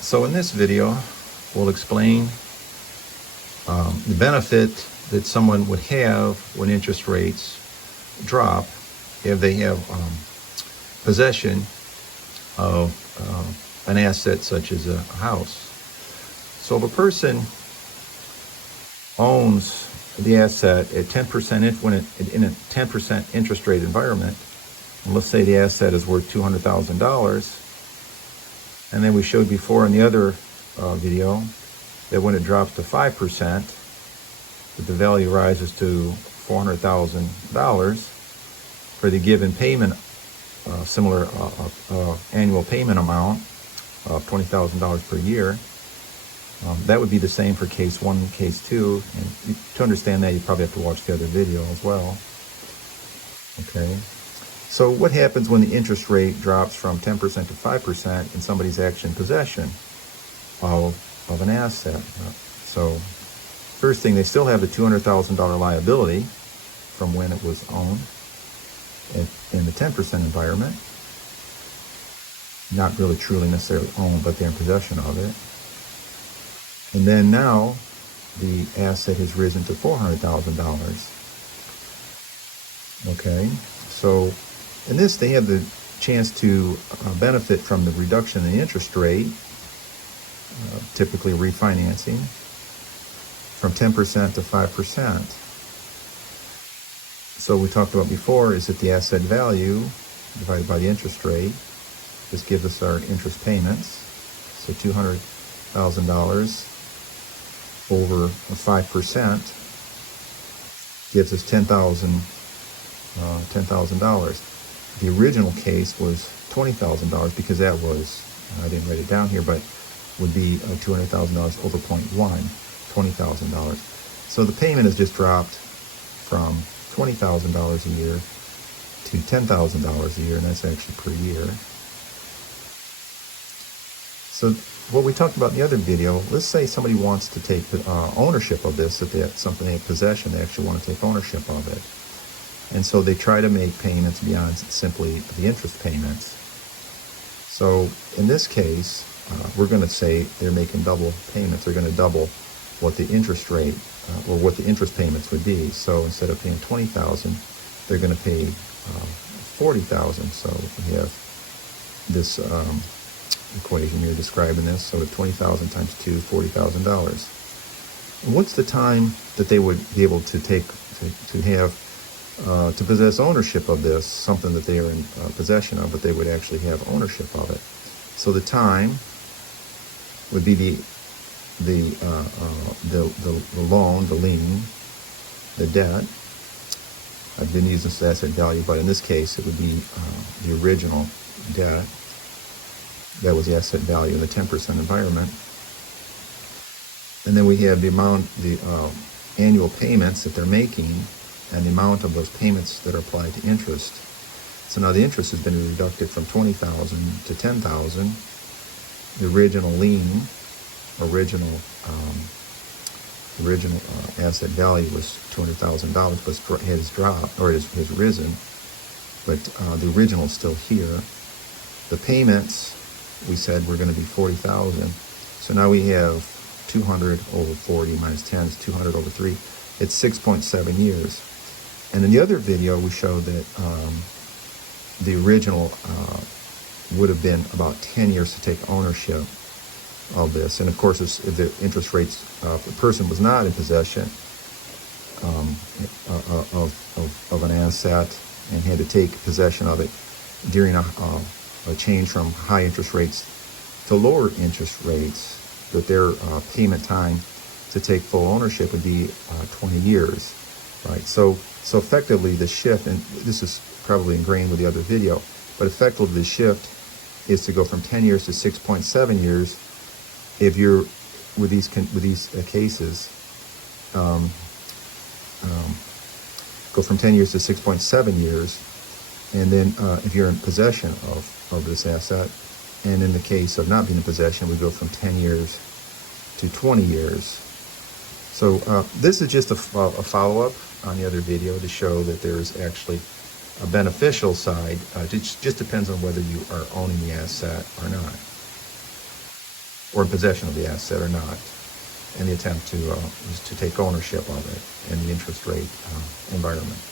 So in this video, we'll explain the benefit that someone would have when interest rates drop if they have possession of an asset such as a house. So if a person owns the asset at 10% in a 10% interest rate environment, and let's say the asset is worth $200,000, and then we showed before in the other video that when it drops to 5%, that the value rises to $400,000 for the given payment, similar annual payment amount of $20,000 per year. That would be the same for case 1 and case 2. And to understand that, you probably have to watch the other video as well. Okay. So what happens when the interest rate drops from 10% to 5% and somebody's actually in possession of an asset? So first thing, they still have the $200,000 liability from when it was owned in the 10% environment. Not really truly necessarily owned, but they're in possession of it. And then now the asset has risen to $400,000. Okay, so in this they have the chance to benefit from the reduction in the interest rate, typically refinancing from 10% to 5%. So we talked about before is that the asset value divided by the interest rate. This gives us our interest payments. So $200,000 over 5% gives us $10,000. The original case was $20,000 because that was, I didn't write it down here, but would be $200,000 over 0.1, $20,000. So the payment has just dropped from $20,000 a year to $10,000 a year, and that's actually per year. So what we talked about in the other video, let's say somebody wants to take ownership of this, that they have something they have possession, they actually want to take ownership of it. And so they try to make payments beyond simply the interest payments. So in this case, we're going to say they're making double payments. They're going to double what the interest rate or what the interest payments would be. So instead of paying $20,000, they're going to pay $40,000. So we have this equation here describing this. So 20,000 times 2, $40,000. And what's the time that they would be able to take to have to possess ownership of this, something that they are in possession of, but they would actually have ownership of it? So the time would be the loan, the lien, the debt. I've been using this asset value, but in this case it would be the original debt. That was the asset value in the 10% environment. And then we have the amount, the annual payments that they're making, and the amount of those payments that are applied to interest. So now the interest has been reduced from $20,000 to $10,000. The original lien, original asset value was $200,000, but has dropped or has risen. But the original is still here. The payments, we said, were going to be $40,000. So now we have 200 over 40 minus 10 is 200 over 3. It's 6.7 years. And in the other video, we showed that the original would have been about 10 years to take ownership of this. And of course, if the interest rates, if the person was not in possession of an asset and had to take possession of it during a change from high interest rates to lower interest rates, that their payment time to take full ownership would be 20 years, right? So effectively the shift, and this is probably ingrained with the other video, but effectively the shift is to go from 10 years to 6.7 years if you're with these cases. Go from 10 years to 6.7 years, and then if you're in possession of this asset, and in the case of not being in possession, we go from 10 years to 20 years. So this is just a follow-up on the other video to show that there's actually a beneficial side. It just depends on whether you are owning the asset or not. or in possession of the asset or not, and the attempt to is to take ownership of it in the interest rate environment.